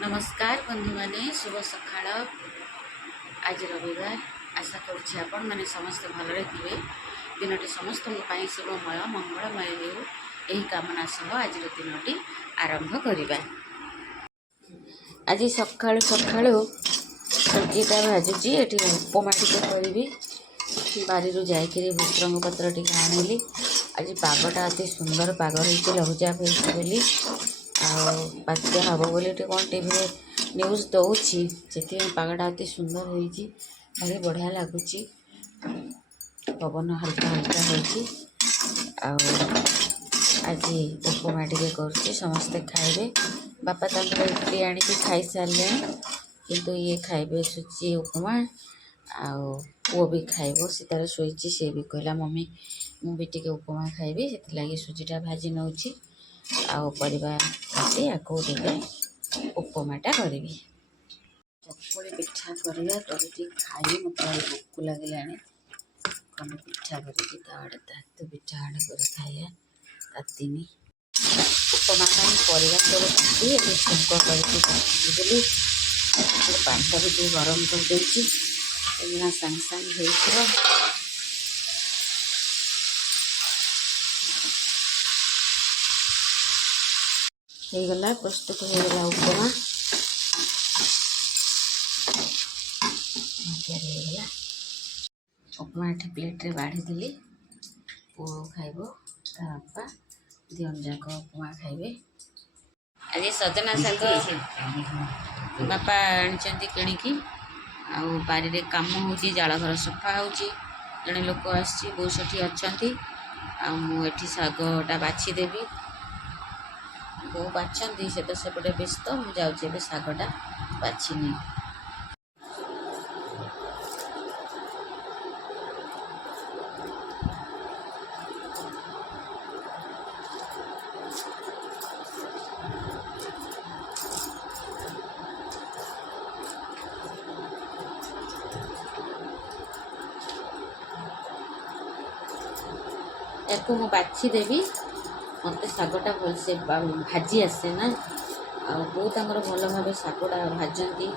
नमस्कार बंधु माने शुभ सकाळ। आज रविवार आशा करुच्छे आपण माने समस्त भलरे थिबे। दिनटी समस्त शुभमय मंगलमय हो यही कामना सह आज दिनटी आरंभ करिबा। आज सकाळु सकाळु सब्जीटा भाजुची एटी उपमा टिके करिबी। बारी जाइकरी भुसरंग पत्र टिके आनिली। आज पागटा अति सुंदर पाग होइछि लघुचाप होइछि बोली बात्या हम बोली कौन टीवी न्यूज दौची से पागटा अति सुंदर होइछि भारी बढ़िया लगुच। पवन हल्का हल्का होइछि आज उपमा टिके करुच्ची समस्ते खाइबे। बापा तंत्र इडली आनिकी खाई सारे किंतु ये खाइबे सुजी उपमा पुओ भी खाइबो। सी तार शोची सी भी कहला मम्मी मुझे टिके उपमा खाइबी से लगी सुजीटा भाजी नौची परिवा काटी आको टिके उपमाटा करी। चकुली पिठा करवा करके खाई मत भोक लगे कौन पिठा करके ताड़े ताकि पिठा आड़े कर खाया तातीनी उपमा परिवा सब काटी छुंक करदेली पाटा भी टे गरम कर देना सांगे सांगे हो गला प्रस्तुत हो गला उपमा तैयारी उपमा एठी प्लेट रे बाढ़ी देली पुओ खाइबो ता बापा दियन जाक उपमा खाइबे। आज सजना शाग बापा आनी किणिकी बारी रे काम होची जाल घर सफा होची जने लोक आसी बो सेठी अछंती मुझे शागटा बाछि देवी बो बाछंती से तो सेपटे व्यस्त मुझे शागटा बाछिनी। याको मु बाछि देवी मत शागटा भलसे भाजी आसे ना बो भल भाव शागटा भाजती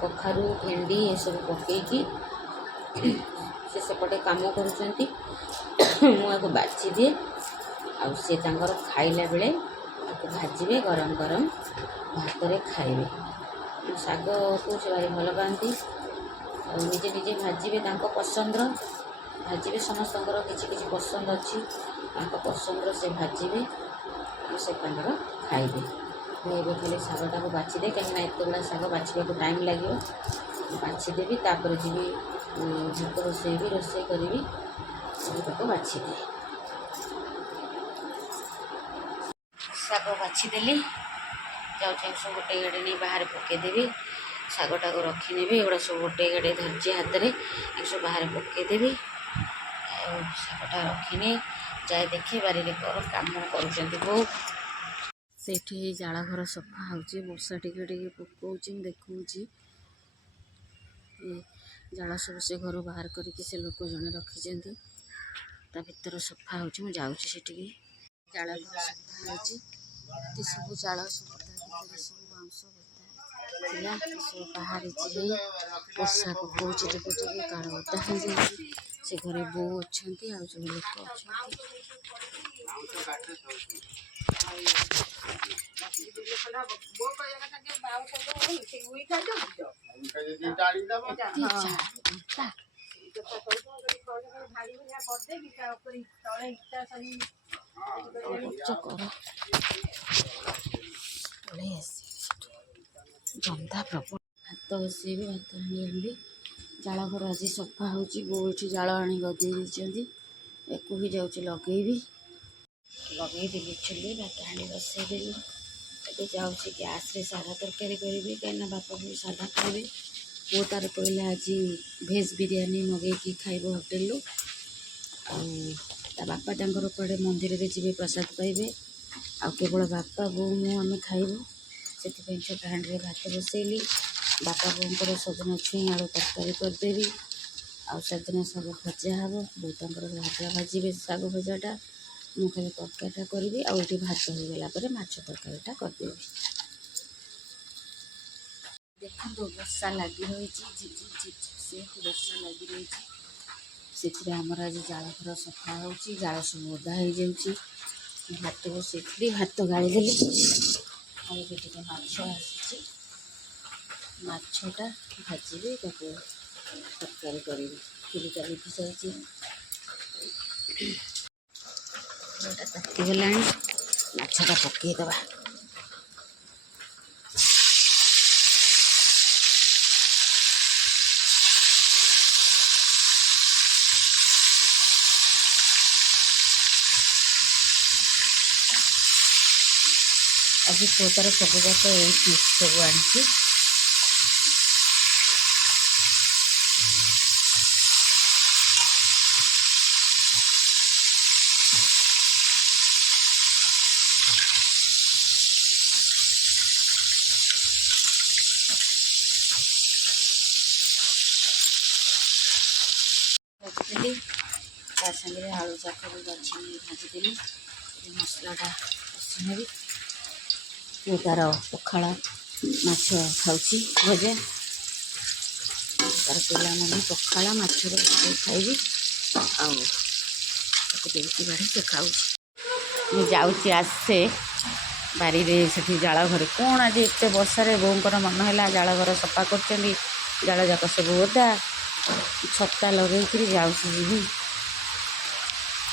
कखारू भेंडी ये सब पकईकी से सेपटे काम कर बाछि दिए सी खाइला बेले भाजबे गरम गरम भात रे खाइबे। शाग को से भारी भल पाती निजे निजे भाजबे पसंद भाजबे समस्त किसी किसी पसंद अच्छी पसंद से भाजबे से खाइबे। मुझे खाली शागटा को बाछीदे कहीं एत बड़ा शाग बाछा टाइम लगे बाछीदेवी तापर जी भात रोसे करी बाछीदे शाग बाछीदेली जाऊँ सब गोटे गाड़ी नहीं बाहर पकईदेवी शागटा को रखीनेबी एगुड़ा सब गोटे गाड़ी धरजी हाथ में सब बाहर पकईदेवी शागटा रखीने जाए देखे बारी कर काम कर सेठी जाल घर सफा होची वर्षा टिके टिके पकाउची देखुची जाल सब से घर बाहर करके से लोक जड़े रखी भीतर सफा होची मु जाऊची सेठी जाल घर सफा होची सब जाल सब सब बाउंश बता सब बाहर वर्षा पकाउची टिके टिके काल ओदा हो जाए से घरे बो अच्छा जड़े लोक अच्छा गंधा प्रबल भात बसैबी भात आनी जाल घर आज सफा होची बो ये जाल आनी गदे या भी जाऊँगी लगेबी लगेदेली चुली भात आनी बसईदेली ए जाऊँगी गैस रे सादा तरकारी करी कहीं बापा भी सादा खाइबे वो तार कहला आज भेज बिरियानी मगेकी खाइब होटेल बापा कड़े मंदिर रे जी प्रसाद पाइबे केवल बापा बो मु आम खाइबू से छोटा हांडी भात बसैली बापा बोर सजना छुई आलू तरकारी करदेवी सजना शाग भजा हम बो भाजा भाजबे शाग भजाटा मुझे खाली तरकारीटा करी भात हो गला माछ तरकारीटा करदेवी। ଦେଖନ୍ତୁ ବର୍ଷା ଲାଗି ରହିଛି, ସେମିତି ବର୍ଷା ଲାଗି ରହିଛି। ସେଥିରେ ଆମର ଆଜି ଜାଳ ଘର ସଫା ହେଉଛି, ଜାଳ ସବୁ ଓଦା ହେଇଯାଉଛି। ଭାତ ବସେଇଥିଲି, ଭାତ ଗାଳିଦେଲି। ଆଉ ଏବେ ଟିକେ ମାଛ ଆସିଛି, ମାଛଟା ଭାଜିବି, ତାକୁ ତରକାରୀ କରିବି। କ୍ଷୀରିଟା ଲିଭି ଯାଇଛି, ଏଇଟା ତାତିଗଲାଣି, ମାଛଟା ପକେଇଦେବା। ଆଜି ତାର ସବୁ ଯାକ ଏଇ ପିସ୍ ସବୁ ଆଣିଛି। ଭାଜିଦେଲି, ତା ସାଙ୍ଗରେ ଆଳୁ ଚାକରୁ ବାଛିକି ଭାଜିଦେଲି। ମସଲାଟା କଷି ନେବି। ମୁଁ ତାର ପଖାଳ ମାଛ ଖାଉଛି ଭଜା, ତାର ପିଲାମାନେ ପଖାଳ ମାଛରେ ଖାଇବି, ଆଉ ତାକୁ ଦେଉଛି ବାଢ଼ି ସେ ଖାଉଛି। ମୁଁ ଯାଉଛି ଆସେ ବାରିରେ, ସେଠି ଜାଳ ଘରେ କ'ଣ ଆଜି ଏତେ ବର୍ଷାରେ ବୋଉଙ୍କର ମନ ହେଲା ଜାଳ ଘର ସଫା କରୁଛନ୍ତି, ଜାଳ ଯାକ ସବୁ ଓଦା। ଛତା ଲଗେଇକିରି ଯାଉଛି ଯିବି।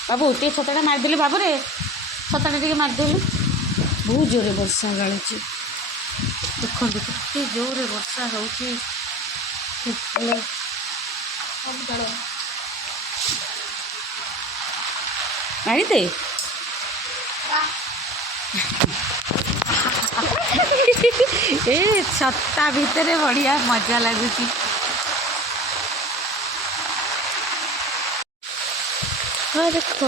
ବାବୁ ଟିକେ ଛତାଟା ମାରିଦେଲି, ବାବୁରେ ଛତାଟା ଟିକେ ମାରିଦେଲି। ବହୁତ ଜୋରରେ ବର୍ଷା ଗାଳୁଛି, ଦେଖନ୍ତୁ କେତେ ଜୋରରେ ବର୍ଷା ହେଉଛି। ମାରିଦେ ଏ ଛତା ଭିତରେ ବଢ଼ିଆ ମଜା ଲାଗୁଛି। ଦେଖ